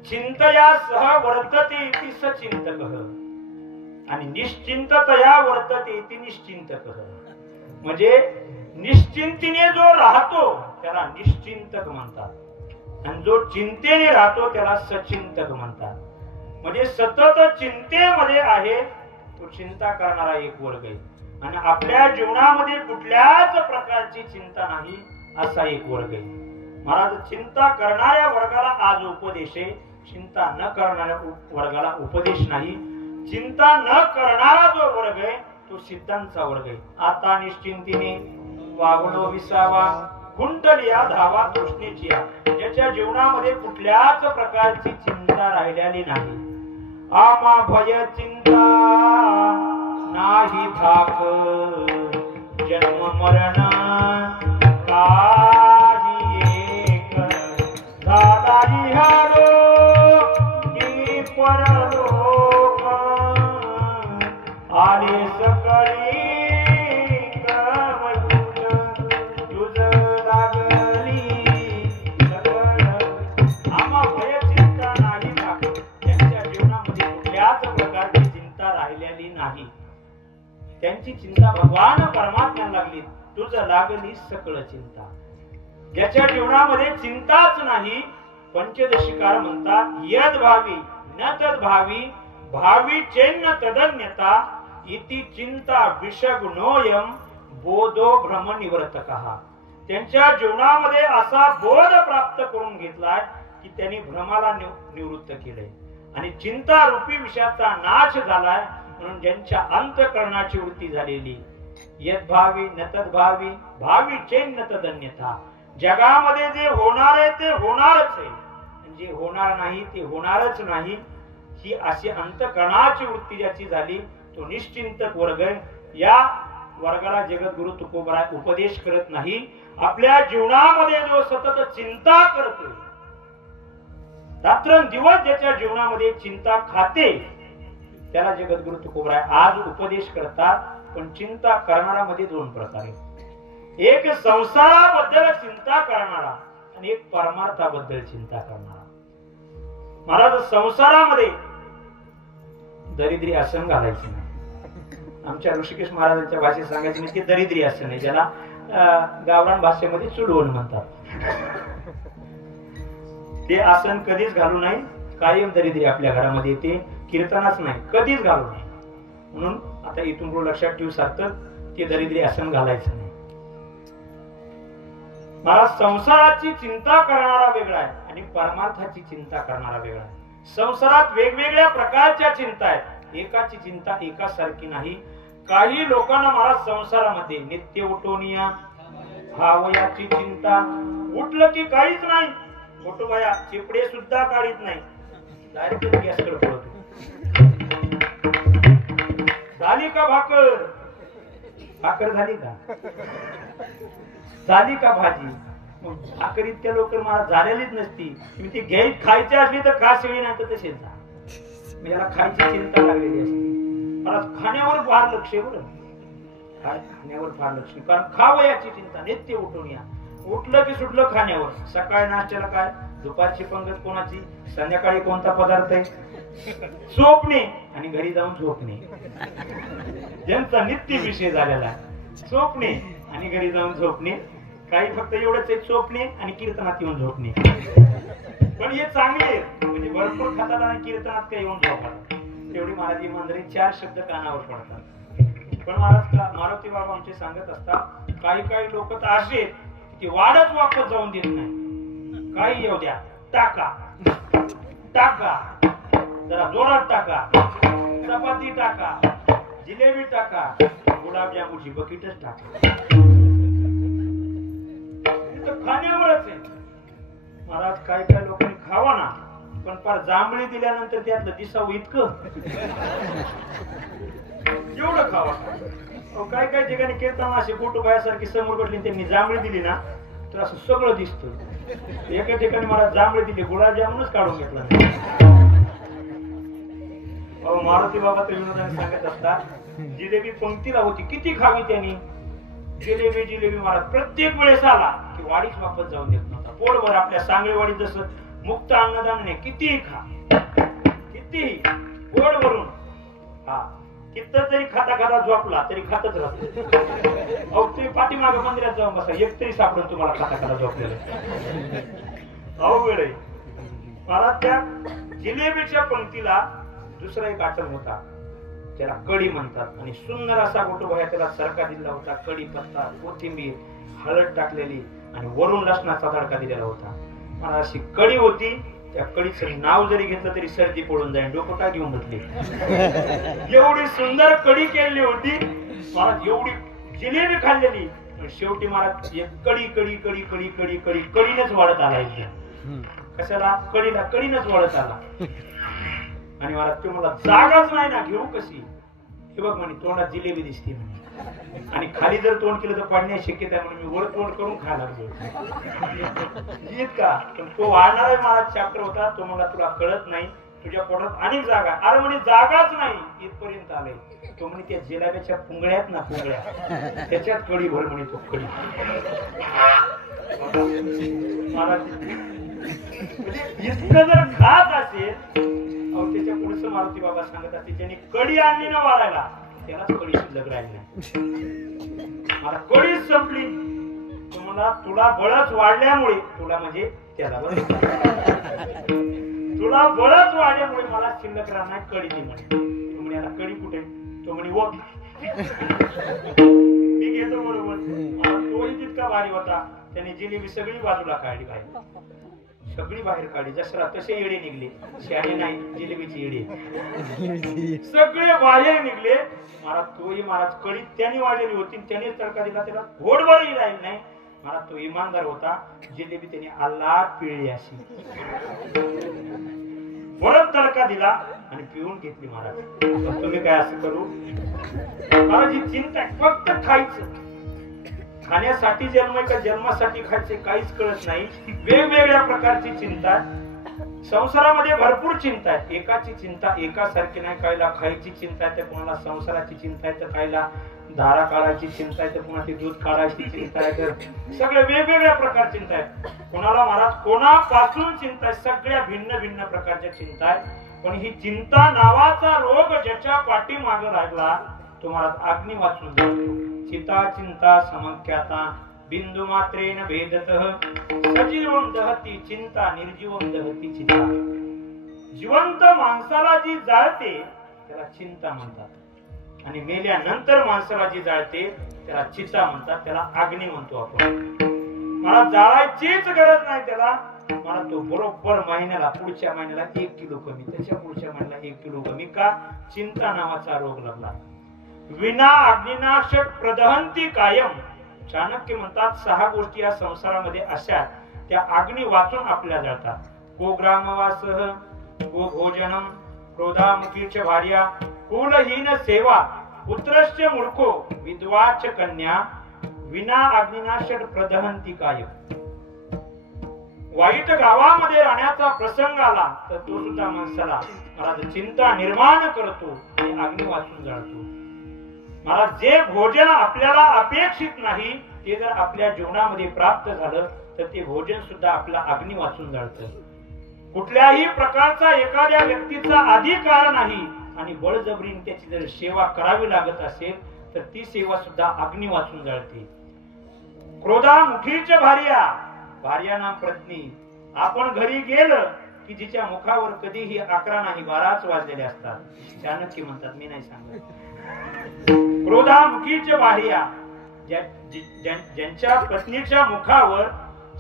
चिंतया सह वर्तते इति सचिंतकः आणि निश्चिंततया वर्तते इति निश्चिंतकः। म्हणजे निश्चिंतीने जो राहतो त्याला निश्चिंतक म्हणतात आणि जो चिंतेने राहतो त्याला सचिंतक म्हणतात। म्हणजे सतत चिंतेमध्ये आहे तो चिंता करणारा एक वर्ग आहे आणि आपल्या जीवनामध्ये कुठल्याच प्रकारची चिंता नाही असा एक वर्ग आहे। महाराज, चिंता करणाऱ्या वर्गाला आज उपदेश आहे, चिंता न करणाऱ्या वर्गाला उपदेश नाही। चिंता न करणारा जो वर्ग आहे तो सिद्धांचा वर्ग आहे। आता निश्चिंतीने वागणो विसावा, कुंडलिया धावा तृष्णेची, ज्याच्या जीवनामध्ये कुठल्याच प्रकारची चिंता राहिलेली नाही। आमा भय चिंता नाही धाक, जन्म मरण काही एक, झाला इहालो की परलोक, आले सकळी तुझ लागली सकळ। आम्हा भय चिंता नाही धाक, त्यांच्या जीवनामध्ये कुठल्याच प्रकारची चिंता राहिलेली नाही। त्यांची चिंता भगवान परमात्म्याला लागली, तुझ लागली सकळ चिंता। ज्याच्या जीवनामध्ये चिंताच नाही, पंचदशिकार म्हणतात, यद भावी न तद भावी, भावी चेन्न तदन्यता, इति चिंता विषगुणोयम बोधो भ्रम निवर्तकः। त्यांच्या जीवनामध्ये असा बोध प्राप्त करून घेतलाय की त्यांनी भ्रमाला निवृत्त केलंय आणि चिंता रूपी विषयाचा नाश झालाय। म्हणून ज्यांच्या अंतःकरणाची वृत्ती झालेली, यद भावी न तद भावी, भावी चेन्न तदन्यथा, जगामध्ये जे होणार आहे ते होणारच आहे, जे होणार नाही ते होणारच नाही, ही अशी अंतःकरणाची वृत्ती ज्याची झाली तो निश्चिंतक वर्ग आहे। या वर्गाला जगद्गुरु तुकोबराय उपदेश करत नाही, आपल्या जीवनामध्ये जो सतत चिंता करतोय, रात्रंदिवस ज्याच्या जीवनामध्ये चिंता खाते त्याला जगद्गुरु तुकोबराय आज उपदेश करतात। पण चिंता करणाऱ्यामध्ये दोन प्रकार आहेत, एक संसाराबद्दल चिंता करणारा आणि एक परमार्थाबद्दल चिंता करणारा। महाराज, संसारामध्ये दरिद्री आसन घालायचं नाही। आमच्या ऋषिकेश महाराजांच्या भाषेत सांगायचं म्हणजे दरिद्री आसन आहे, ज्याला गावरान भाषेमध्ये चुडवण म्हणतात। ते आसन कधीच घालू नाही, कायम दरिद्री आपल्या घरामध्ये येते, कीर्तनाच नाही, कधीच घालू नये। म्हणून आता इथून पुढे लक्षात ठेवू सारखं ते दरिद्री आसन घालायचं नाही। मला संसाराची चिंता करणारा वेगळा आहे आणि परमार्थाची चिंता करणारा वेगळा आहे। संसारात वेगवेगळ्या प्रकारच्या चिंता आहेत, एकाची चिंता एकासारखी नाही। काही लोकांना मला संसारामध्ये नित्य उठवणीया भावयाची चिंता, उठलं की काहीच नाही, उठवया चिपडे सुद्धा काढीत नाही, डायरेक्ट गॅसकडे पडतो। झाली का भाकर, भाकर झाली का, झाली का भाजी, भाकर इतक्या लवकर मला झालेलीच नसती, मी ती घ्याय खायची असली तर खा, शिळी नाही तर तसेच जा। याला खायची चिंता लागलेली असते, मला खाण्यावर फार लक्ष आहे बरं, खाण्यावर फार लक्ष, कारण खावयाची चिंता नित्य उठून या, उठलं की सुटलं खाण्यावर। सकाळी नाश्त्याला काय, दुपारची पंगत कोणाची, संध्याकाळी कोणता पदार्थ आहे, झोपणे आणि घरी जाऊन झोपणे, ज्यांचा नित्य विषय झालेला आहे, झोपणे आणि घरी जाऊन झोपणे। काही फक्त एवढंच आहे, झोपणे आणि कीर्तनात येऊन झोपणे, पण हे चांगले म्हणजे भरपूर खातात आणि कीर्तनात काही येऊन झोपतात, तेवढी महाराजी मंदिरे 4 शब्द कानावर पडतात। पण महाराज मारुती बाबा आमचे सांगत असतात, काही लोक तर असे की वाढच वापस जाऊन देत नाही, काही येऊ द्या, टाका टाका, जरा जोरात टाका, चपाती टाका, जिलेबी टाका, गुलाबजामुची बकेटच टाका, खाण्यावरच आहे। महाराज काय लोकांनी खावा ना, पण फार जांभळी दिल्यानंतर त्यातलं दिसावं इतकं एवढं खावा। काय ठिकाणी कीर्तन असे फोटो बायासारखी समोर बसली, त्यांनी जांभळी दिली ना तर असं सगळं दिसतं, एका ठिकाणी मला जांभळे दिले, गुलाबजामुनच काढून घेतला. मारुती बाबा तर विनोदाने सांगत असतात, जिलेबी पंक्तीला होती, किती खावी त्यांनी. जिलेबी जिलेबी महाराज प्रत्येक वेळेस आला की वाडीच वापस जाऊन देत नव्हता. पोटभर आपल्या सांगळेवाडी जसं मुक्त अन्नदान नाही, कितीही खा, कितीही पोट भरून. हा, किती जरी खाता खाता झोपला तरी खातच राहतो. अहो तुम्ही पाठीमागे मंदिरात जाऊन बसा, एक तरी सापडून तुम्हाला खाता खाता झोपलेलं. अवघड आहे. मला त्या जिलेबीच्या पंक्तीला दुसरा एक आचरण होता, त्याला कढी म्हणतात, आणि सुंदर असा गोटोबाया त्याला सरका दिला होता. कढी पत्ता, कोथिंबीर, हळद टाकलेली आणि वरून लसणाचा तडका दिलेला होता. मला अशी कढी होती, त्या कढीचं नाव जरी घेतलं तरी सर्दी पडून जाईल, डोकोटा घेऊन बसली. एवढी सुंदर कढी केलेली होती. मला एवढी जिलेबी खाल्लेली, शेवटी मला एक कढी कढी कढी कढी कढी कढी कढीनच वाढत आला. कशाला? कढीला कढीनच वाढत आला. आणि मला ते मला जागाच नाही ना, घेऊ कशी. हे बघ म्हणे तोंडात जिलेबी दिसते म्हणे, आणि खाली जर तोंड केलं तर पडण्याची शक्यता आहे म्हणून मी वर तोंड करून खायला लागलो. का पण तो वाढणारा मला चॅप्टर होता. तो मला तुला कळत नाही, तुझ्या पोटात अनेक जागा. अरे म्हणे जागाच नाही, इथपर्यंत आले. तो म्हणे त्या जिलेब्याच्या पुंगळ्या आहेत ना, पुंगळ्या, त्याच्यात कढी भर म्हणे. तो कढी मला इतकं जर खात असेल, त्याच्या पुढचं मारुती बाबा सांगत असते, ज्याने कढी आणली ना वाढायला त्यालाच कढी शिल्लक राहिली नाही. मला कढीच संपली. तुम्हाला तुला बळच वाढल्यामुळे, तुला म्हणजे त्याला बळ, तुला बळच वाढल्यामुळे मला शिल्लक राहणार कढी नाही म्हणे. तो म्हणे आता कढी कुठे? तो म्हणे व मी घेतो बरोबर. मला तोही तितका भारी होता. त्याने जिलेबी सगळी बाजूला काढली, बाहेर सगळी बाहेर काढली. जसरा तसे येडे निघले, शहाणे नाही, जिलेबीची येडे सगळे बाहेर निघले. मला तोही महाराज कढी त्यांनी वाढलेली होती, त्याने तडका दिला, त्याला घोडभरही राहील नाही. मला तो इमानदार होता. जिलेबी त्याने आल्लाद पिळली अशी, परत तडका दिला आणि पिऊन घेतली. महाराज तुम्ही काय असं करू? महाराज ही चिंता फक्त खायचं, खाण्यासाठी जन्म का जन्मासाठी खायचे काहीच कळत नाही. वेगवेगळ्या प्रकारची चिंता संसारामध्ये, भरपूर चिंता आहे. एकाची चिंता एकासारखी नाही. कायला खायची चिंता आहे, तर कोणाला संसाराची चिंता आहे, तर कायला धारा काढायची चिंता आहे, तर कोणाची दूध काढायची चिंता आहे, तर सगळे वेगवेगळ्या प्रकार चिंता आहेत. कोणाला महाराज कोणापासून चिंता आहे, सगळ्या भिन्न भिन्न प्रकारच्या चिंता आहेत. पण ही चिंता नावाचा रोग ज्याच्या पाठीमागे लागला तो महाराज अग्नी वाचून जातो. चिता चिंता समख्याता बिंदू मात्रेन भेदतः सजीवम दहती चिंता निर्जीवम दहती चिता. जिवंत माणसाला जी जाळते त्याला चिंता म्हणतात, आणि मेल्यानंतर माणसाला जी जाळते त्याला चिता म्हणतात, त्याला अग्नी म्हणतो आपण. मला जाळायचीच गरज नाही त्याला. मला तो बरोबर महिन्याला, पुढच्या महिन्याला 1 किलो कमी, त्याच्या पुढच्या महिन्याला 1 किलो कमी. का? चिंता नावाचा रोग लागला. विना अग्निना षट प्रदहंती कायम. चाणक्य म्हणतात 6 गोष्टी या संसारामध्ये अशा त्या अग्नी वाचून आपल्या जळतात. को ग्रामवासः, को भोजनम, क्रोधामुखीच भार्या, कुलहीन सेवा, पुत्रश्च मूर्खो, विद्वाच कन्या, विना अग्निना षट प्रदहंती कायम. वाईट गावामध्ये राहण्याचा प्रसंग आला तर तो सुद्धा माणसाला महाराज चिंता निर्माण करतो आणि अग्नी वाचून जाळतो. महाराज जे भोजन आपल्याला अपेक्षित नाही ते जर आपल्या जीवनामध्ये प्राप्त झालं तर ते भोजन सुद्धा आपला अग्नी वाचून जाळतं. कुठल्याही प्रकारचा एखाद्या व्यक्तीचा अधिकार नाही आणि बळजबरीने त्याची जर सेवा करावी लागत असेल तर ती सेवा सुद्धा अग्नी वाचून जाळते. क्रोधामुखीच भार्या, भार्या नाम पत्नी. आपण घरी गेलं की जिच्या मुखावर कधीही 11 नाही 12च वाजलेले असतात. चाणक्य म्हणतात, मी नाही सांगत. क्रोधामुखीच भार्या, ज्यांच्या पत्नीच्या मुखावर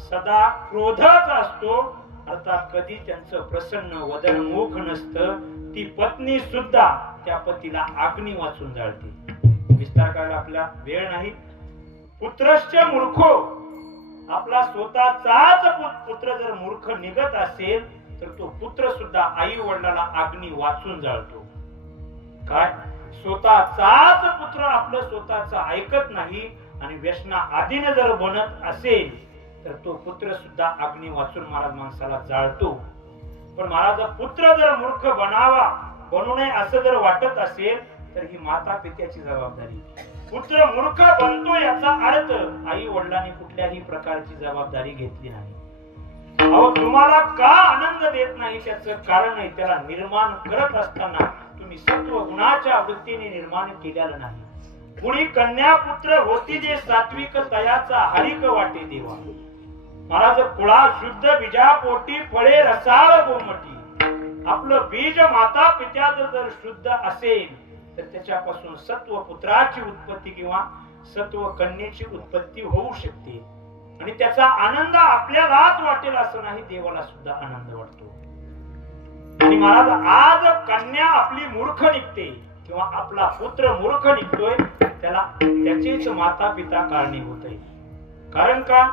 सदा क्रोधच असतो, अर्थात कधी त्यांचं प्रसन्न वदन मुख नसतं, ती पत्नी सुद्धा त्या पतीला अग्नी वाचून जाळते. विस्तार करायला आपला वेळ नाही. पुत्रश्च मूर्खो, आपला स्वतःचाच पुत्र जर मूर्ख निघत असेल तर तो पुत्र सुद्धा आई वडिलाला अग्नी वाचून जाळतो. काय? स्वतःचाच पुत्र आपलं स्वतःच ऐकत नाही आणि व्यसना आधीने जर बनत असेल तर तो पुत्र सुद्धा अग्नी वाचून महाराज माणसाला जाळतो. पण महाराज पुत्र जर मूर्ख बनू नये असं जर वाटत असेल तर ही माता पित्याची जबाबदारी. पुत्र मूर्ख बनतो याचा अर्थ आई वडिलांनी कुठल्याही प्रकारची जबाबदारी घेतली नाही. अहो तुम्हाला का आनंद देत नाही त्याचं कारण आहे त्याला निर्माण करत असताना तुम्ही सत्व गुणाच्या वृत्तीने निर्माण केलेलं नाही. कुणी कन्या पुत्र होती जे सात्विक तयाचा हरिक वाटे देवा. महाराज कुळा शुद्ध बीजा पोटी फळे रसाळ गोमटी. आपलं बीज माता पित्याचं जर शुद्ध असेल तर त्याच्यापासून सत्व पुत्राची उत्पत्ती किंवा सत्व कन्येची उत्पत्ती होऊ शकते. आणि त्याचा आनंद आपल्यालाच वाटेल असं नाही, देवाला सुद्धा आनंद वाटतो. आणि महाराज आज कन्या आपली मूर्ख निघते किंवा आपला पुत्र मूर्ख निघतोय त्याला त्याचेच माता पिता कारणीभूत आहे. कारण का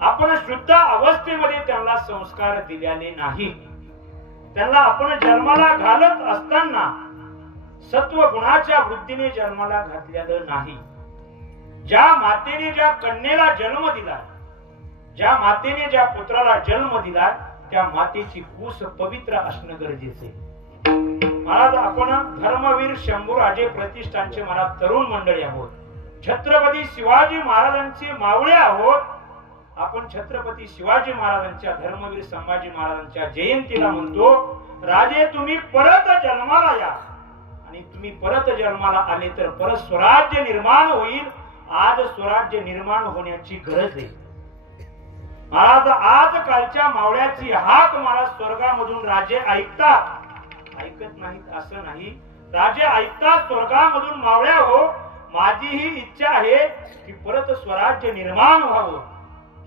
आपण शुद्ध अवस्थेमध्ये त्यांना संस्कार दिलेले नाही. त्यांना आपण जन्माला घालत असताना सत्व गुणाच्या वृत्तीने जन्माला घातलेलं नाही. ज्या मातेने ज्या कन्येला जन्म दिला, ज्या मातेने ज्या पुत्राला जन्म दिला त्या मातेची कूस पवित्र असणं गरजेचे. महाराज आपण धर्मवीर शंभूराजे प्रतिष्ठानचे महाराज तरुण मंडळी आहोत. छत्रपती शिवाजी महाराजांचे मावळे आहोत. आपण छत्रपती शिवाजी महाराजांच्या धर्मवीर संभाजी महाराजांच्या जयंतीला म्हणतो राजे तुम्ही परत जन्माला या. आणि तुम्ही परत जन्माला आले तर परत स्वराज्य निर्माण होईल. आज स्वराज्य निर्माण होण्याची गरज आहे. महाराज आज कालच्या मावळ्याची हाक महाराज स्वर्गामधून राजे ऐकतात. ऐकत नाहीत असं नाही, राजे ऐकतात स्वर्गामधून मावळ्या हो माझी ही इच्छा आहे की परत स्वराज्य निर्माण व्हावं.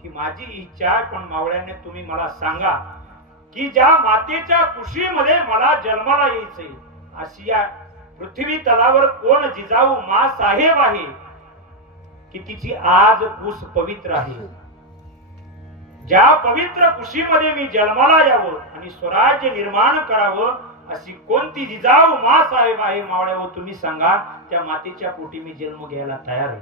ही माझी इच्छा आहे. पण मावळ्याने तुम्ही मला सांगा की ज्या मातेच्या कुशीमध्ये मला जन्माला यायचंय अशी या पृथ्वी तलावर कोण जिजाऊ मा साहेब आहे की तिची आज कूस पवित्र आहे. ज्या पवित्र कुशीमध्ये मी जन्माला यावं आणि स्वराज्य निर्माण करावं अशी कोणती जिजाऊ मा साहेब आहे मावळ्यावर तुम्ही सांगा. त्या मातेच्या पोटी मी जन्म घ्यायला तयार आहे.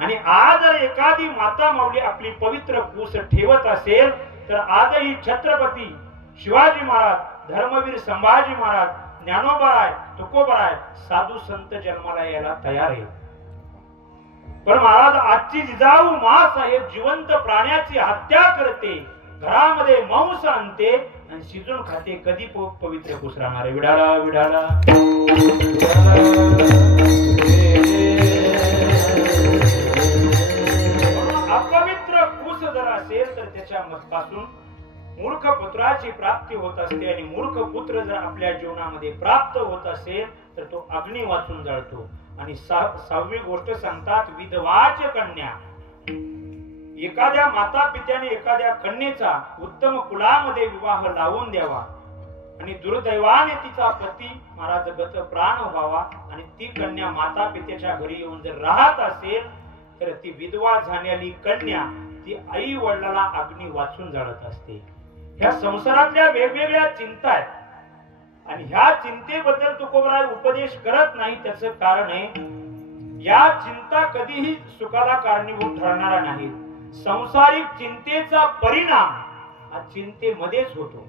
आणि आज जर एखादी माता माऊली आपली पवित्र कूस ठेवत असेल तर आजही छत्रपती शिवाजी महाराज, धर्मवीर संभाजी महाराज, ज्ञानोबराय, तुकोबराय साधू संत जन्माला यायला तयार आहे. पण महाराज आजची जिजाऊ मा साहेब जिवंत प्राण्याची हत्या करते, घरामध्ये मांस आणते आणि शिजून खाते. कधी पवित्र कूस राहणार आहे? विडाला विडाला अपवित्र कूस जर असेल तर त्याच्या पासून मूर्ख पुत्राची प्राप्ती होत असते. आणि मूर्ख पुत्र जर आपल्या जीवनामध्ये प्राप्त होत असेल तर तो अग्नी वाचून जळतो. आणि 6वी गोष्ट सांगतात विधवाच कन्या. एखाद्या माता पित्याने एखाद्या कन्येचा उत्तम कुलामध्ये विवाह लावून द्यावा आणि दुर्दैवाने तिचा पती महाराज गत प्राण व्हावा आणि ती कन्या माता पित्याच्या घरी येऊन जर राहत असेल तर ती विधवा झालेली कन्या ती आई वडिलाला अग्नी वाचून जाळत असते. ह्या संसारातल्या वेगवेगळ्या चिंता आहेत आणि ह्या चिंतेबद्दल तुकोबराय उपदेश करत नाही. त्याचं कारण आहे या चिंता कधीही सुखाला कारणीभूत ठरणारा नाही. संसारिक चिंतेचा परिणाम हा चिंतेमध्येच होतो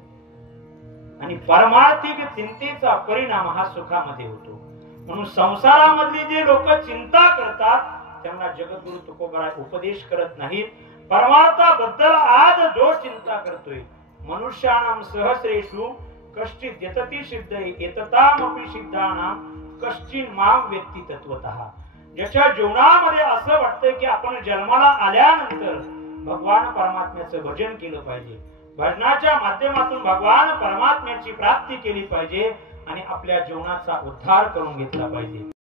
आणि परमार्थिक चिंतेचा परिणाम हा सुखामध्ये होतो. म्हणून संसारामधली जे लोक चिंता करतात त्यांना जगद्गुरु तुकोबराय उपदेश करत नाहीत. परमार्थाबद्दल आज जो चिंता करतोय मनुष्यानां सहस्रेषु कश्चित् यतति सिद्धये एततामपि सिद्धानां कश्चिन् मां वेत्ति तत्वतः. ज्याच्या जीवनामध्ये असं वाटतंय की आपण जन्माला आल्यानंतर भगवान परमात्म्याचं भजन केलं पाहिजे, भजनाच्या माध्यमातून भगवान परमात्म्याची प्राप्ती केली पाहिजे आणि आपल्या जीवनाचा उद्धार करून घेतला पाहिजे.